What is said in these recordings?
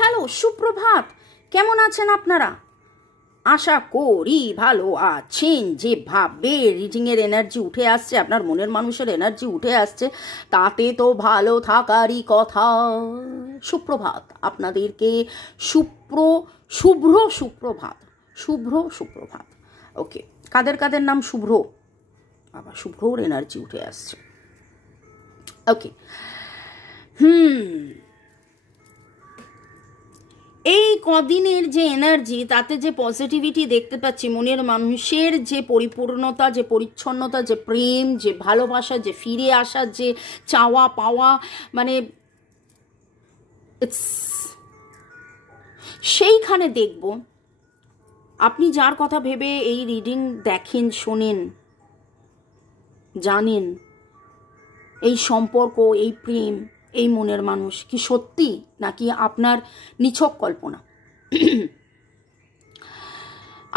Hello, সুপ্রভাত। কেমন আছেন আপনারা? আশা করি ভালো আছেন। যেভাবে রিডিংয়ের এনার্জি উঠে আসছে, আপনার মনের মানুষের এনার্জি উঠে আসছে, তাতে তো ভালো থাকারই কথা। সুপ্রভাত আপনাদেরকে। শুভ্র সুপ্রভাত। ওকে, কাদের কাদের নাম শুভ্র? বাবা, শুভ্রর এনার্জি উঠে আসছে। ওকে, এই কদিনের যে এনার্জি, তাতে যে পজিটিভিটি দেখতে পাচ্ছি, মনের মানুষের যে পরিপূর্ণতা, যে পরিচ্ছন্নতা, যে প্রেম, যে ভালোবাসা, যে ফিরে আসা, যে চাওয়া পাওয়া, মানে সেইখানে দেখব আপনি যার কথা ভেবে এই রিডিং দেখেন, শোনেন, জানেন, এই সম্পর্ক, এই প্রেম, এই মনের মানুষ কি সত্যি নাকি আপনার নিছক কল্পনা?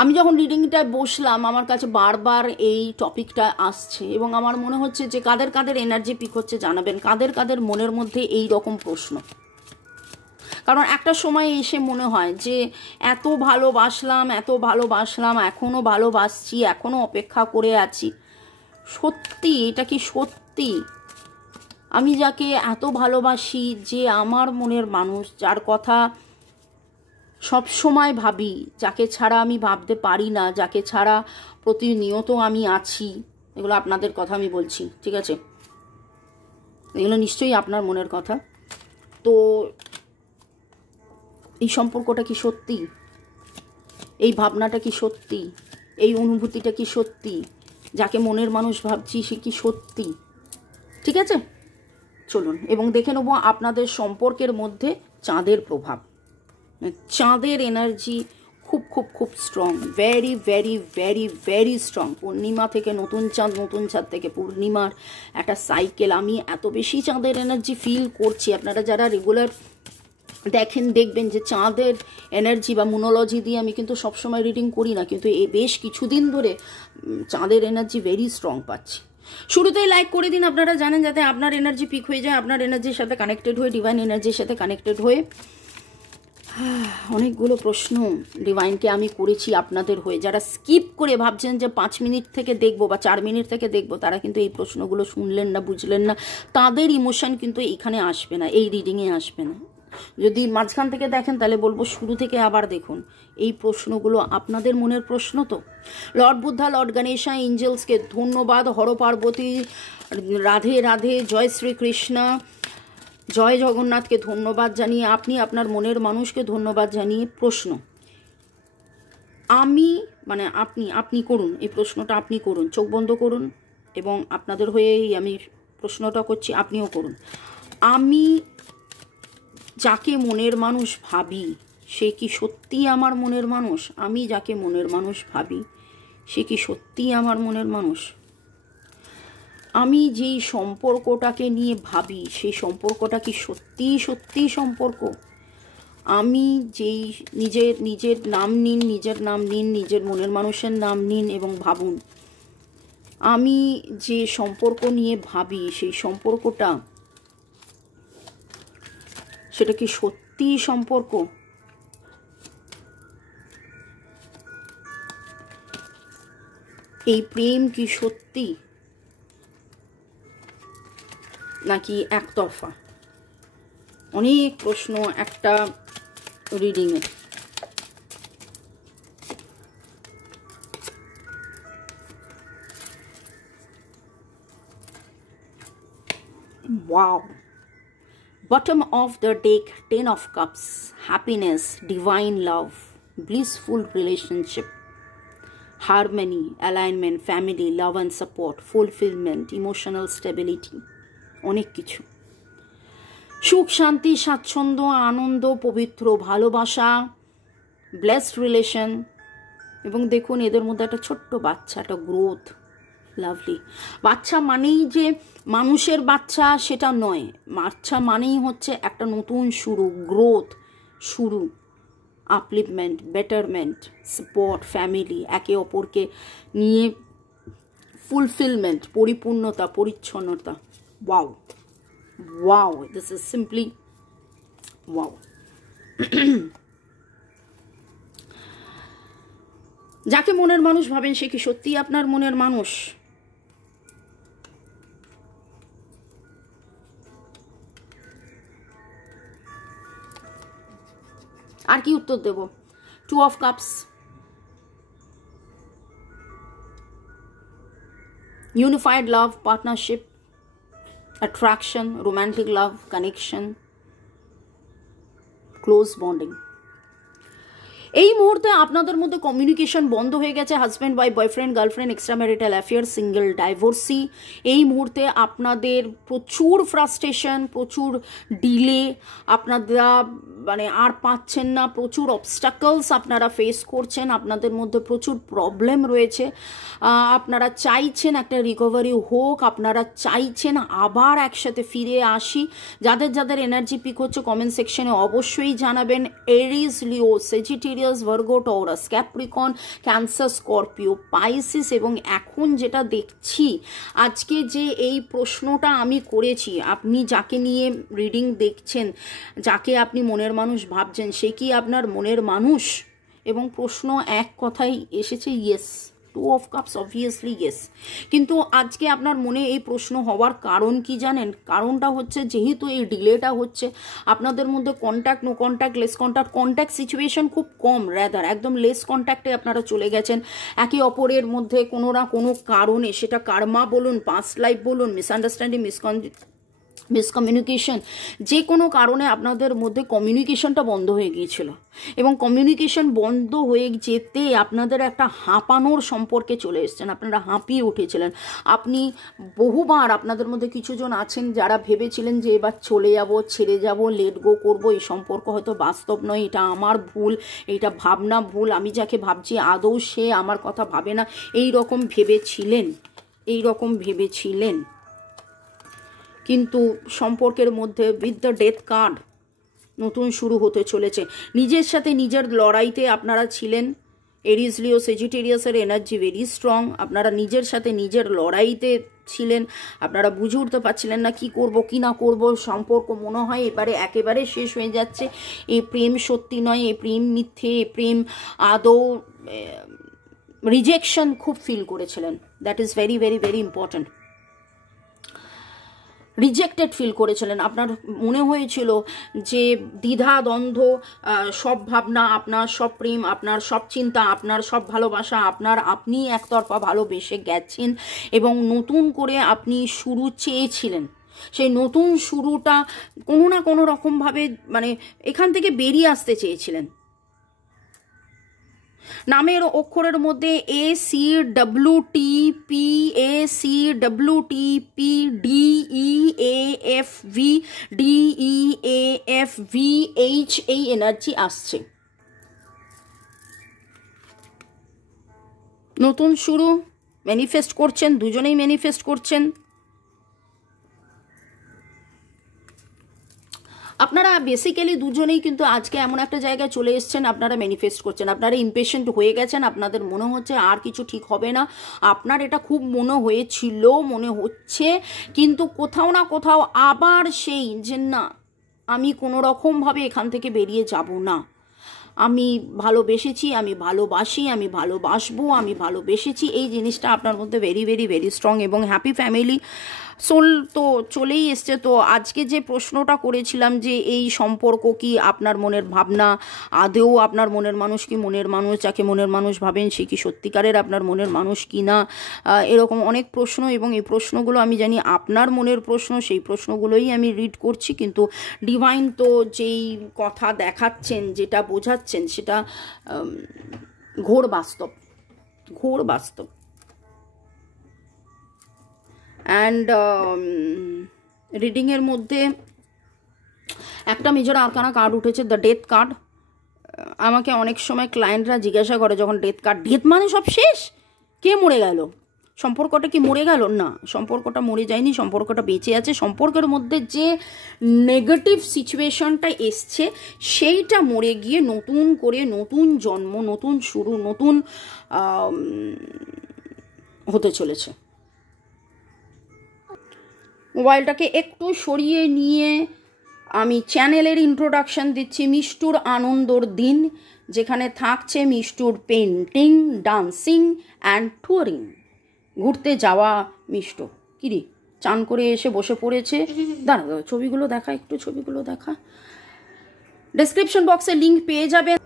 আমি যখন রিডিংটায় বসলাম, আমার কাছে বারবার এই টপিকটা আসছে এবং আমার মনে হচ্ছে যে কাদের কাদের এনার্জি পিক হচ্ছে জানাবেন, কাদের কাদের মনের মধ্যে এই রকম প্রশ্ন। কারণ একটা সময় এসে মনে হয় যে এত ভালোবাসলাম, এখনও ভালোবাসছি, এখনও অপেক্ষা করে আছি। সত্যি এটা কি সত্যি? আমি যাকে এত ভালোবাসি, যে আমার মনের মানুষ, যার কথা সব সময় ভাবি, যাকে ছাড়া আমি ভাবতে পারি না, যাকে ছাড়া প্রতিনিয়ত আমি আছি, এগুলো আপনাদের কথা আমি বলছি, ঠিক আছে? এগুলো নিশ্চয়ই আপনার মনের কথা। তো এই সম্পর্কটা কি সত্যি? এই ভাবনাটা কি সত্যি? এই অনুভূতিটা কি সত্যি? যাকে মনের মানুষ ভাবছি সে কি সত্যি? ঠিক আছে, চলুন এবং দেখে নেব আপনাদের সম্পর্কের মধ্যে চাঁদের প্রভাব। চাঁদের এনার্জি খুব খুব খুব strong, very very very very strong. পূর্ণিমা থেকে নতুন চাঁদ থেকে পূর্ণিমার একটা সাইকেল। আমি এত বেশি চাঁদের এনার্জি ফিল করছি। আপনারা যারা রেগুলার দেখবেন যে চাঁদের এনার্জি বা মুনোলজি দিয়ে আমি কিন্তু সবসময় রিডিং করি না, কিন্তু এই বেশ কিছুদিন ধরে চাঁদের এনার্জি ভেরি স্ট্রং পাচ্ছি। শুরুতেই লাইক করে দিন, আপনারা জানেন, যাতে আপনার এনার্জি পিক হয়ে যায়, আপনার এনার্জির সাথে কানেক্টেড হয়ে, ডিভাইন এনার্জির সাথে কানেক্টেড হয়ে। অনেকগুলো প্রশ্ন ডিভাইনকে আমি করেছি আপনাদের হয়ে। যারা স্কিপ করে ভাবছেন যে 5 মিনিট থেকে দেখবো বা 4 মিনিট থেকে দেখবো, তারা কিন্তু এই প্রশ্নগুলো শুনলেন না, বুঝলেন না। তাদের ইমোশন কিন্তু এখানে আসবে না, এই রিডিংয়ে আসবে না। যদি মাঝখান থেকে দেখেন তাহলে বলবো শুরু থেকে আবার দেখুন। এই প্রশ্নগুলো আপনাদের মনের প্রশ্ন তো। লর্ড বুদ্ধা, লর্ড গণেশা, এঞ্জেলসকে ধন্যবাদ, হর পার্বতী, রাধে রাধে, জয় শ্রীকৃষ্ণ, জয় জগন্নাথকে ধন্যবাদ জানিয়ে, আপনি আপনার মনের মানুষকে ধন্যবাদ জানিয়ে প্রশ্ন আপনি করুন। এই প্রশ্নটা আপনি করুন, চোখ বন্ধ করুন এবং আপনাদের হয়েই আমি প্রশ্নটা করছি, আপনিও করুন। আমি যাকে মনের মানুষ ভাবি সে কি সত্যি আমার মনের মানুষ? আমি যাকে মনের মানুষ ভাবি সে কি সত্যি আমার মনের মানুষ? আমি যেই সম্পর্কটাকে নিয়ে ভাবি সেই সম্পর্কটা কি সত্যি সত্যি সম্পর্ক? আমি যেই নিজের নাম নিন, নিজের মনের মানুষের নাম নিন এবং ভাবুন, আমি যে সম্পর্ক নিয়ে ভাবি সেই সম্পর্কটা সেটা কি সত্যি সম্পর্ক? এই প্রেম কি সত্যি নাকি একতরফা? অনেক প্রশ্ন একটা রিডিংয়ে। Wow! Bottom of the deck, 10 of cups, happiness, divine love, blissful relationship, harmony, alignment, family, love and support, fulfillment, emotional stability, অনেক কিছু। সুখ, শান্তি, স্বাচ্ছন্দ্য, আনন্দ, পবিত্র ভালোবাসা, ব্লেসড রিলেশন। এবং দেখুন এদের মধ্যে একটা ছোট্ট বাচ্চা, একটা গ্রোথ, লাভলি। বাচ্চা মানেই যে মানুষের বাচ্চা সেটা নয়, বাচ্চা মানেই হচ্ছে একটা নতুন শুরু, গ্রোথ, শুরু, আপলিফমেন্ট, বেটারমেন্ট, সাপোর্ট, ফ্যামিলি, একে অপরকে নিয়ে ফুলফিলমেন্ট, পরিপূর্ণতা, পরিচ্ছন্নতা। Wow, this is simply wow. যাকে মনের মানুষ ভাবেন সে কি সত্যি আপনার মনের মানুষ? আর কি উত্তর দেব? 2 of Cups, unified love, partnership, attraction, romantic love, connection, close bonding. এই মুহূর্তে আপনাদের মধ্যে কমিউনিকেশন বন্ধ হয়ে গেছে। Husband wife, boyfriend girlfriend, extra marital affair, single, divorcee. এই মুহূর্তে আপনাদের প্রচুর ফ্রাস্ট্রেশন, প্রচুর ডিলে, আপনারা মানে আর পাচ্ছেন না, প্রচুর অবস্টাকলস আপনারা ফেস করছেন, আপনাদের মধ্যে প্রচুর প্রবলেম রয়েছে। আপনারা চাইছেন একটা রিকভারি হোক, আপনারা চাইছেন আবার একসাথে ফিরে আসি। যাদের যাদের এনার্জি পিক হচ্ছে কমেন্ট সেকশনে অবশ্যই জানাবেন। Aries, Leo, Sagittarius, Virgo, Taurus, Capricorn, Cancer, Scorpio, Pisces. এবং এখন যেটা দেখছি, আজকে যে এই প্রশ্নটা আমি করেছি, আপনি যাকে নিয়ে রিডিং দেখছেন, যাকে আপনি মনের মানুষ ভাবছেন, সে কি আপনার মনের মানুষ? এবং প্রশ্ন এক কথাই এসেছে, yes. 2 of Cups, obviously yes. কিন্তু আজকে আপনার মনে এই প্রশ্ন হওয়ার কারণ কি জানেন? কারণটা হচ্ছে, যেহেতু এই ডিলেটা হচ্ছে, আপনাদের মধ্যে contact, no contact, less contact, contact situation খুব কম, র্যাদার একদম লেস কন্ট্যাক্টে আপনারা চলে গেছেন একে অপরের মধ্যে কোনো না কোনো কারণে। সেটা কার্মা বলুন, পাস্ট লাইফ বলুন, মিসআন্ডারস্ট্যান্ডিং, মিসকমিউনিকেশন, যে কোনো কারণে আপনাদের মধ্যে কমিউনিকেশনটা বন্ধ হয়ে গিয়েছিল। এবং কমিউনিকেশন বন্ধ হয়ে যেতে আপনাদের একটা হাঁপানোর সম্পর্কে চলে এসেছেন, আপনারা হাঁপিয়ে উঠেছিলেন। আপনি বহুবার, আপনাদের মধ্যে কিছুজন আছেন যারা ভেবেছিলেন যে এবার চলে যাব, ছেড়ে যাব, লেট গো করবো, এই সম্পর্ক হয়তো বাস্তব নয়, এটা আমার ভুল, এইটা ভাবনা ভুল, আমি যাকে ভাবছি আদৌ সে আমার কথা ভাবে না, এই রকম ভেবেছিলেন। কিন্তু সম্পর্কের মধ্যে উইথ দ্য ডেথ কার্ড নতুন শুরু হতে চলেছে। নিজের সাথে নিজের লড়াইতে আপনারা ছিলেন। এরিস, লিও, সেজিটেরিয়াসের এনার্জি ভেরি স্ট্রং। আপনারা নিজের সাথে নিজের লড়াইতে ছিলেন, আপনারা বুঝে উঠতে পারছিলেন না কি করব কি না করব। সম্পর্ক মনে হয় এবারে একেবারে শেষ হয়ে যাচ্ছে। এই প্রেম সত্যি নয়, এই প্রেম মিথ্যে, এই প্রেম আদৌ, রিজেকশন খুব ফিল করেছিলেন। That is very very very important. Rejected feel করেছিলেন। আপনার মনে হয়েছিল যে দ্বিধা দ্বন্দ্ব, সব ভাবনা আপনার, সব প্রেম আপনার, সব চিন্তা আপনার, সব ভালোবাসা আপনার, আপনি একতরফা ভালোবেসে গেছেন এবং নতুন করে আপনি শুরু চেয়েছিলেন। সেই নতুন শুরুটা কোনো না কোনো রকমভাবে মানে এখান থেকে বেরিয়ে আসতে চেয়েছিলেন। নামের অক্ষরের মধ্যে ACWTP, ACWTP, DEAFV, DEAFVH এই এনার্জি আসছে। নতুন শুরু ম্যানিফেস্ট করছেন, দুজনেই ম্যানিফেস্ট করছেন। আপনারা বেসিক্যালি দুজনেই কিন্তু আজকে এমন একটা জায়গায় চলে এসেছেন, আপনারা ম্যানিফেস্ট করছেন, আপনারা ইমপেশেন্ট হয়ে গেছেন, আপনাদের মনে হচ্ছে আর কিছু ঠিক হবে না। আপনার এটা খুব মনে হয়েছিল, মনে হচ্ছে, কিন্তু কোথাও না কোথাও আবার সেই যে না, আমি কোনো রকমভাবে এখান থেকে বেরিয়ে যাব না, আমি ভালোবেসেছি, আমি ভালোবাসি, আমি ভালোবাসবো, আমি ভালোবেসেছি, এই জিনিসটা আপনার মধ্যে ভেরি ভেরি ভেরি স্ট্রং। এবং হ্যাপি ফ্যামিলি সোল তো চলেই এসছে। তো আজকে যে প্রশ্নটা করেছিলাম যে এই সম্পর্ক কি আপনার মনের ভাবনা, আদেও আপনার মনের মানুষ কি মনের মানুষ, যাকে মনের মানুষ ভাবেন সে কি সত্যিকারের আপনার মনের মানুষ কি না, এরকম অনেক প্রশ্ন। এবং এই প্রশ্নগুলো আমি জানি আপনার মনের প্রশ্ন, সেই প্রশ্নগুলোই আমি রিড করছি। কিন্তু ডিভাইন তো যেই কথা দেখাচ্ছেন, যেটা বোঝাচ্ছেন, সেটা ঘোর বাস্তব। অ্যান্ড রিডিংয়ের মধ্যে একটা মেজর আরকানা কার্ড উঠেছে, দ্য ডেথ কার্ড। আমাকে অনেক সময় ক্লায়েন্টরা জিজ্ঞাসা করে যখন ডেথ কার্ড, ডেথ মানে সব শেষ, কে মরে গেল, সম্পর্কটা কি মরে গেল? না, সম্পর্কটা মরে যায়নি, সম্পর্কটা বেঁচে আছে। সম্পর্কের মধ্যে যে নেগেটিভ সিচুয়েশনটা এসছে সেইটা মরে গিয়ে নতুন করে নতুন জন্ম, নতুন শুরু, নতুন হতে চলেছে। মোবাইলটাকে একটু সরিয়ে নিয়ে আমি চ্যানেলের ইন্ট্রোডাকশন দিচ্ছি মিষ্টুর আনন্দর দিন, যেখানে থাকছে মিষ্টুর পেন্টিং, ডান্সিং অ্যান্ড ট্যুরিং। ঘুরতে যাওয়া মিষ্টু কিরে চান করে এসে বসে পড়েছে। দাঁড়া ছবিগুলো দেখা, একটু ছবিগুলো দেখা। ডেসক্রিপশন বক্সে লিঙ্ক পেয়ে যাবেন।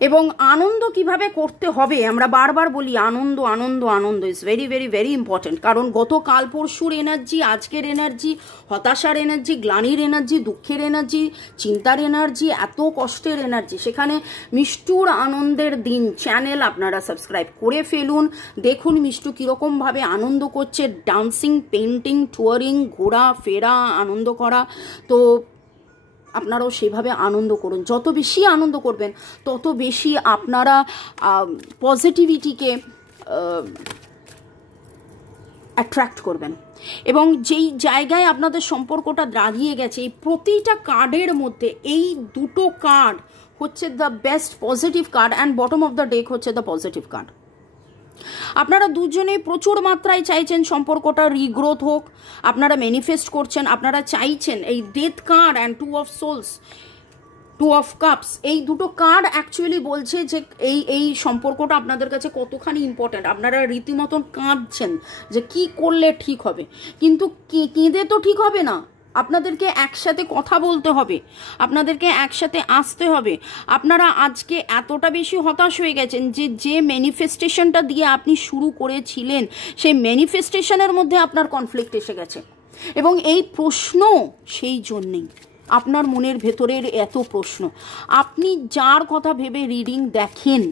এবং আনন্দ কিভাবে করতে হবে, আমরা বারবার বলি আনন্দ আনন্দ আনন্দ is very very very important. কারণ গতকাল পরশুর এনার্জি, আজকের এনার্জি, হতাশার এনার্জি, গ্লানির এনার্জি, দুঃখের এনার্জি, চিন্তার এনার্জি, এত কষ্টের এনার্জি, সেখানে মিষ্টুর আনন্দের দিন চ্যানেল আপনারা সাবস্ক্রাইব করে ফেলুন। দেখুন মিষ্টু কীরকমভাবে আনন্দ করছে, ডান্সিং, পেন্টিং, ট্যুরিং, ঘোরা ফেরা, আনন্দ করা। তো আপনারাও সেভাবে আনন্দ করুন। যত বেশি আনন্দ করবেন তত বেশি আপনারা পজিটিভিটিকে অ্যাট্রাক্ট করবেন। এবং যেই জায়গায় আপনাদের সম্পর্কটা দাঁড়িয়ে গেছে, এই প্রতিটা কার্ডের মধ্যে এই দুটো কার্ড হচ্ছে the best positive card, and bottom of the deck হচ্ছে দ্য পজিটিভ কার্ড। আপনারা দুজনেই প্রচুর মাত্রায় চাইছেন সম্পর্কটা রিগ্রোথ হোক, আপনারা ম্যানিফেস্ট করছেন, আপনারা চাইছেন। এই death card and two of souls, two of cups, এই দুটো কার্ড অ্যাকচুয়ালি বলছে যে এই সম্পর্কটা আপনাদের কাছে কতখানি ইম্পর্ট্যান্ট। আপনারা রীতিমতন কাঁদছেন যে কি করলে ঠিক হবে, কিন্তু কেঁদে তো ঠিক হবে না, আপনাদেরকে একসাথে কথা বলতে হবে, আপনাদেরকে একসাথে আসতে হবে। আপনারা আজকে এতটা বেশি হতাশ হয়ে গেছেন যে ম্যানিফেস্টেশনটা দিয়ে আপনি শুরু করেছিলেন, সেই ম্যানিফেস্টেশনের মধ্যে আপনার কনফ্লিক্ট এসে গেছে। এবং এই প্রশ্ন সেই জন্যেই আপনার মনের ভেতরের এত প্রশ্ন। আপনি যার কথা ভেবে রিডিং দেখেন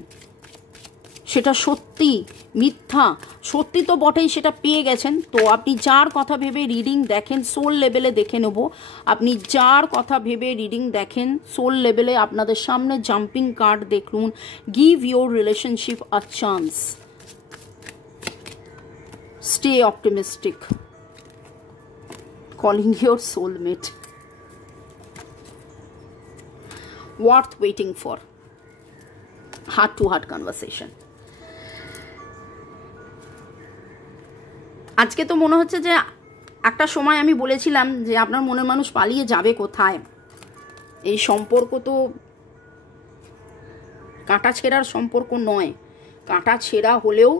সেটা সত্যি মিথ্যা, সত্যি তো বটেই, সেটা পেয়ে গেছেন। তো আপনি যার কথা ভেবে রিডিং দেখেন, সোল লেভেলে দেখে নেব, আপনি যার কথা ভেবে রিডিং দেখেন সোল লেভেলে, আপনাদের সামনে জাম্পিং কার্ড দেখুন। Give your relationship a chance, stay optimistic, calling your soulmate, worth waiting for, heart to heart conversation। আজকে তো মনে হচ্ছে যে একটা সময় আমি বলেছিলাম যে আপনার মনের মানুষ পালিয়ে যাবে কোথায়। এই সম্পর্ক তো কাঁটা ছেঁড়ার সম্পর্ক নয়, কাঁটা ছেঁড়া হলেও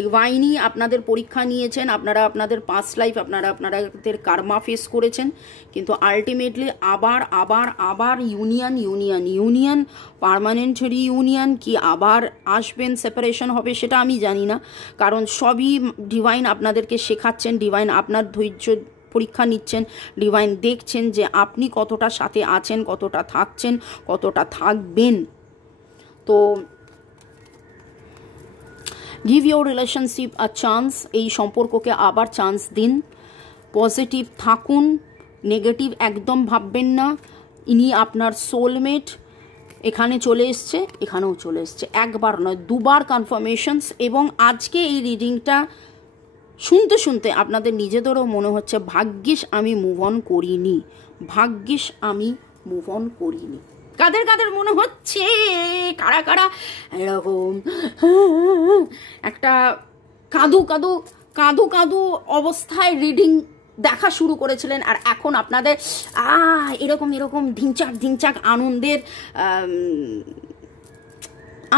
ডিভাইনই আপনাদের পরীক্ষা নিয়েছেন, আপনারা আপনাদের পাস্ট লাইফ, আপনাদের কার্মা ফেস করেছেন, কিন্তু আলটিমেটলি আবার আবার আবার ইউনিয়ন পার্মানেন্ট রিইউনিয়ন কি আবার আসবেন, সেপারেশন হবে, সেটা আমি জানি না। কারণ সবই ডিভাইন আপনাদেরকে শেখাচ্ছেন, ডিভাইন আপনার ধৈর্য পরীক্ষা নিচ্ছেন, ডিভাইন দেখছেন যে আপনি কতটা সাথে আছেন, কতটা থাকছেন, কতটা থাকবেন। তো give your relationship a chance, এই সম্পর্ককে আবার চান্স দিন, পজিটিভ থাকুন, নেগেটিভ একদম ভাববেন না। ইনি আপনার সোলমেট, এখানে চলে এসছে, এখানেও চলে এসছে, একবার নয় দুবার কনফার্মেশনস। এবং আজকে এই রিডিংটা শুনতে শুনতে আপনাদের নিজেদেরও মনে হচ্ছে ভাগ্যিস আমি মুভ অন করিনি, ভাগ্যিস আমি মুভ অন করিনি। কাদের কাদের মনে হচ্ছে, কারা কারা এরকম একটা কাঁদু কাঁদু কাঁদু কাঁদু অবস্থায় রিডিং দেখা শুরু করেছিলেন, আর এখন আপনাদের এরকম এরকম ধিংচাক আনন্দের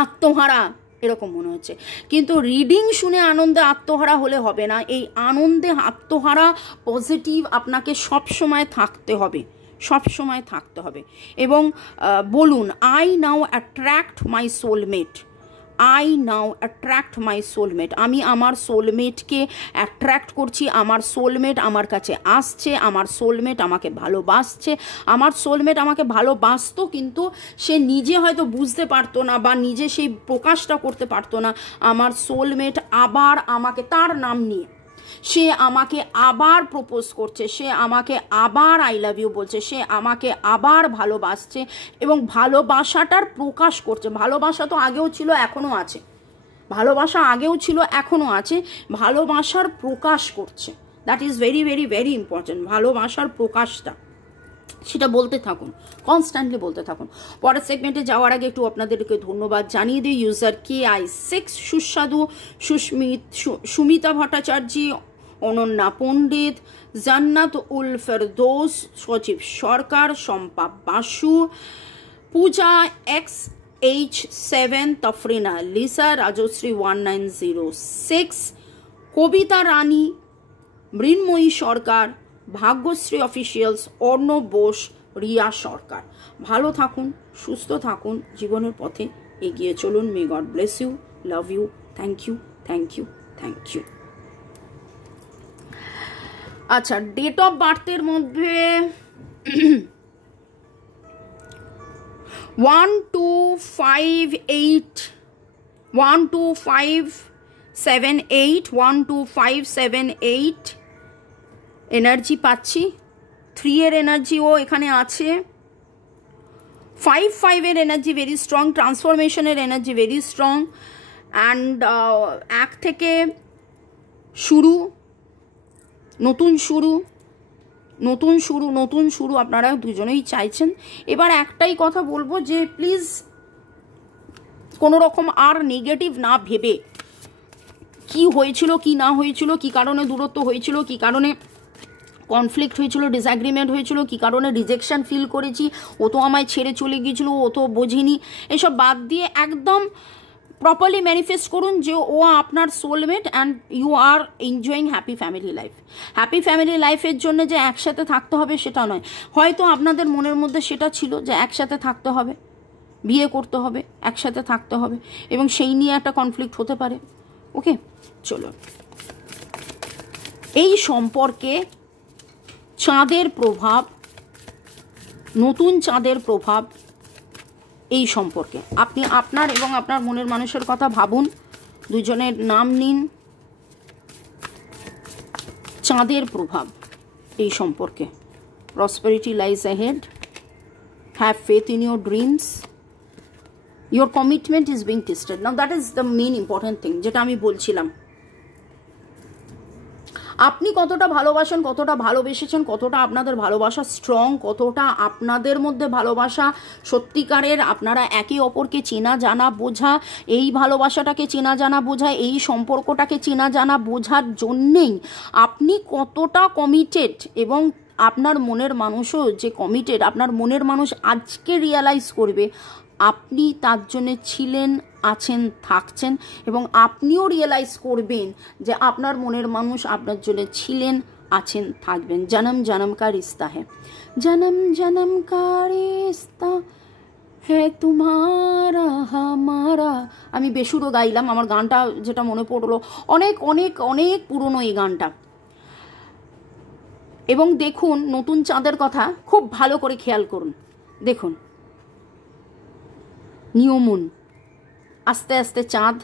আত্মহারা এরকম মনে হচ্ছে। কিন্তু রিডিং শুনে আনন্দে আত্মহারা হলে হবে না, এই আনন্দে আত্মহারা পজিটিভ আপনাকে সব সময় থাকতে হবে, সব সময় থাকতে হবে। এবং বলুন I now attract my soulmate, I now attract my soulmate, আমি আমার সোলমেটকে অ্যাট্রাক্ট করছি, আমার সোলমেট আমার কাছে আসছে, আমার সোলমেট আমাকে ভালোবাসছে। আমার সোলমেট আমাকে ভালোবাসতো, কিন্তু সে নিজে হয়তো বুঝতে পারতো না বা নিজে সেই প্রকাশটা করতে পারতো না। আমার সোলমেট আবার আমাকে, তার নাম নিয়ে সে আমাকে আবার প্রপোজ করছে, সে আমাকে আবার আই লাভ ইউ বলছে, সে আমাকে আবার ভালোবাসছে এবং ভালোবাসাটার প্রকাশ করছে। ভালোবাসা তো আগেও ছিল, এখনও আছে, ভালোবাসা আগেও ছিল, এখনও আছে, ভালোবাসার প্রকাশ করছে। That is very very very important. ভালোবাসার প্রকাশটা সেটা বলতে থাকুন, কনস্ট্যান্টলি বলতে থাকুন। পরের সেগমেন্টে যাওয়ার আগে একটু আপনাদেরকে ধন্যবাদ জানিয়ে দিই। ইউজার KI6, সুস্বাদু, Sumita Bhattacharya, Ananya Pandit, Jannat Ul Ferdous, Sajib Sarkar, Shampa Basu, Puja XH7, Tafrina Lisa, Rajshree 1906, Kabita Rani, Mrinmoyee Sarkar, Bhagyashree officials, Arnab Bose, Riya Sarkar. ভালো থাকুন, সুস্থ থাকুন, জীবনের পথে এগিয়ে চলুন। May God bless you, love you, thank you, thank you, thank you. আচ্ছা, ডেট অফ বার্থের মধ্যে 1258, 12578, 12578 এনার্জি পাচ্ছি। 3 এর এনার্জিও এখানে আছে। 5 এর এনার্জি ভেরি স্ট্রং, ট্রান্সফরমেশনের এনার্জি ভেরি স্ট্রং। অ্যান্ড 1 থেকে শুরু, নতুন শুরু, নতুন শুরু, নতুন শুরু আপনারা দুজনেই চাইছেন। এবার একটাই কথা বলবো যে প্লিজ কোনো রকম আর নেগেটিভ না ভেবে, কি হয়েছিল কি না হয়েছিল, কি কারণে দূরত্ব হয়েছিল, কি কারণে কনফ্লিক্ট হয়েছিল, ডিসঅ্যাগ্রিমেন্ট হয়েছিল, কি কারণে রিজেকশন ফিল করেছি, ও তো আমায় ছেড়ে চলে গিয়েছিল, ও তো বোঝেনি, এসব বাদ দিয়ে একদম প্রপারলি ম্যানিফেস্ট করুন যে ও আপনার soulmate and you are enjoying happy family life. Happy family লাইফের জন্য যে একসাথে থাকতে হবে সেটা নয়, হয়তো আপনাদের মনের মধ্যে সেটা ছিল যে একসাথে থাকতে হবে, বিয়ে করতে হবে, একসাথে থাকতে হবে, এবং সেই নিয়ে একটা কনফ্লিক্ট হতে পারে। ওকে, চলো এই সম্পর্কে চাঁদের প্রভাব, নতুন চাঁদের প্রভাব এই সম্পর্কে আপনি আপনার এবং আপনার মনের মানুষের কথা ভাবুন, দুজনের নাম নিন। চাঁদের প্রভাব এই সম্পর্কে, prosperity lies ahead, have faith in your dreams, your commitment is being tested now, that is the main important thing যেটা আমি বলছিলাম। আপনি কতটা ভালোবাসেন, কতটা ভালোবেসেছেন, কতটা আপনাদের ভালোবাসা স্ট্রং, কতটা আপনাদের মধ্যে ভালোবাসা সত্যিকারের, আপনারা একে অপরকে চেনা জানা বোঝা, এই ভালোবাসাটাকে চেনা জানা বোঝা, এই সম্পর্কটাকে চেনা জানা বোঝার জন্যেই আপনি কতটা কমিটেড, এবং আপনার মনের মানুষও যে কমিটেড, আপনার মনের মানুষ আজকে রিয়ালাইজ করবে আপনি তার জন্যে ছিলেন, আছেন, থাকছেন, এবং আপনিও রিয়েলাইজ করবেন যে আপনার মনের মানুষ আপনার জন্য ছিলেন, আছেন, থাকবেন। জনম জনম কা রিস্তা হ্যায়, জনম জনম কা রিস্তা হ্যায় তুমারা হামারা। আমি বেসুরো গাইলাম, আমার গানটা যেটা মনে পড়লো, অনেক অনেক অনেক পুরনো এই গানটা। এবং দেখুন নতুন চাঁদের কথা খুব ভালো করে খেয়াল করুন, দেখুন নিউ মুন, আস্তে আস্তে চাঁদ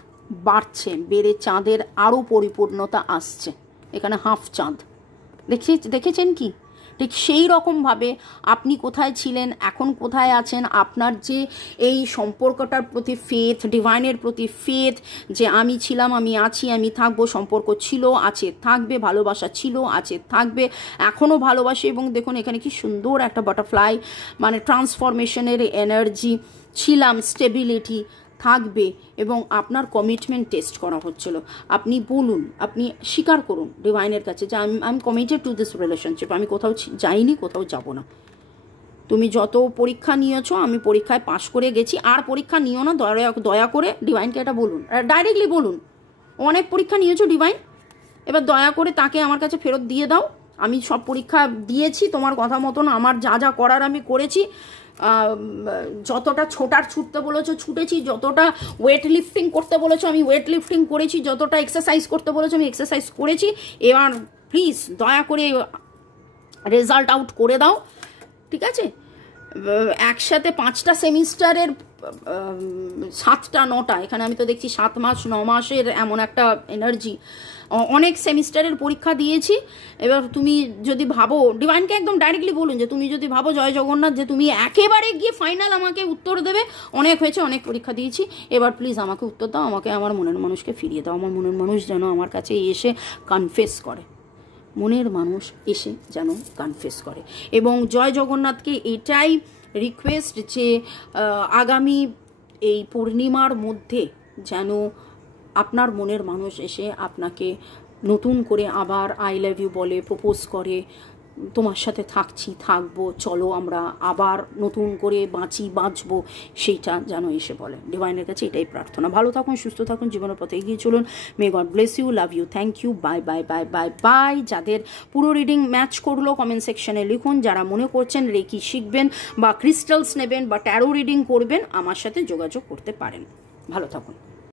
বাড়ছে, বেড়ে চাঁদের আরও পরিপূর্ণতা আসছে। এখানে হাফ চাঁদ দেখেছেন কি? ঠিক সেই রকমভাবে আপনি কোথায় ছিলেন, এখন কোথায় আছেন, আপনার যে এই সম্পর্কটার প্রতি ফেথ, ডিভাইনের প্রতি ফেথ, যে আমি ছিলাম, আমি আছি, আমি থাকবো, সম্পর্ক ছিল, আছে, থাকবে, ভালোবাসা ছিল, আছে, থাকবে, এখনও ভালোবাসে। এবং দেখুন এখানে কি সুন্দর একটা বাটারফ্লাই, মানে ট্রান্সফরমেশনের এনার্জি, ছিলাম, স্টেবিলিটি থাকবে, এবং আপনার কমিটমেন্ট টেস্ট করা হচ্ছিল। আপনি বলুন, আপনি স্বীকার করুন ডিভাইনের কাছে যে I am committed to this relationship, আমি কোথাও যাইনি, কোথাও যাব না। তুমি যত পরীক্ষা নিয়েছো আমি পরীক্ষায় পাশ করে গেছি, আর পরীক্ষা নিও না, দয়া করে ডিভাইনকে এটা বলুন, ডাইরেক্টলি বলুন। অনেক পরীক্ষা নিয়েছো ডিভাইন, এবার দয়া করে তাকে আমার কাছে ফেরত দিয়ে দাও। আমি সব পরীক্ষা দিয়েছি তোমার কথা মতন, আমার যা যা করার আমি করেছি, যতটা ছুটতে বলেছো ছুটেছি, যতটা ওয়েট লিফটিং করতে বলেছো আমি ওয়েট লিফটিং করেছি, যতটা এক্সারসাইজ করতে বলেছো আমি এক্সারসাইজ করেছি। এবার প্লিজ দয়া করে রেজাল্ট আউট করে দাও, ঠিক আছে? একসাথে 5টা সেমিস্টারের 7টা 9টা, এখানে আমি তো দেখছি 7 মাস 9 মাসের এমন একটা এনার্জি, অনেক সেমিস্টারের পরীক্ষা দিয়েছি। এবার তুমি যদি ভাবো, ডিভাইনকে একদম ডাইরেক্টলি বলুন যে তুমি যদি ভাবো জয় জগন্নাথ যে তুমি একেবারে গিয়ে ফাইনাল আমাকে উত্তর দেবে, অনেক হয়েছে, অনেক পরীক্ষা দিয়েছি, এবার প্লিজ আমাকে উত্তর দাও, আমাকে আমার মনের মানুষকে ফিরিয়ে দাও, আমার মনের মানুষ যেন আমার কাছে এসে কনফেস করে, মনের মানুষ এসে যেন কনফেস করে। এবং জয় জগন্নাথকে এটাই রিকোয়েস্ট যে আগামী এই পূর্ণিমার মধ্যে যেন আপনার মনের মানুষ এসে আপনাকে নতুন করে আবার আই লাভ ইউ বলে, প্রপোজ করে, তোমার সাথে থাকছি, থাকবো, চলো আমরা আবার নতুন করে বাঁচবো, সেইটা যেন এসে বলে। ডিভাইনের কাছে এটাই প্রার্থনা। ভালো থাকুন, সুস্থ থাকুন, জীবনের পথে এগিয়ে চলুন। May God bless you, love you, thank you, bye bye bye bye bye. যাদের পুরো রিডিং ম্যাচ করলো কমেন্ট সেকশনে লিখুন। যারা মনে করছেন রেকি শিখবেন বা ক্রিস্টালস নেবেন বা ট্যারো রিডিং করবেন, আমার সাথে যোগাযোগ করতে পারেন। ভালো থাকুন।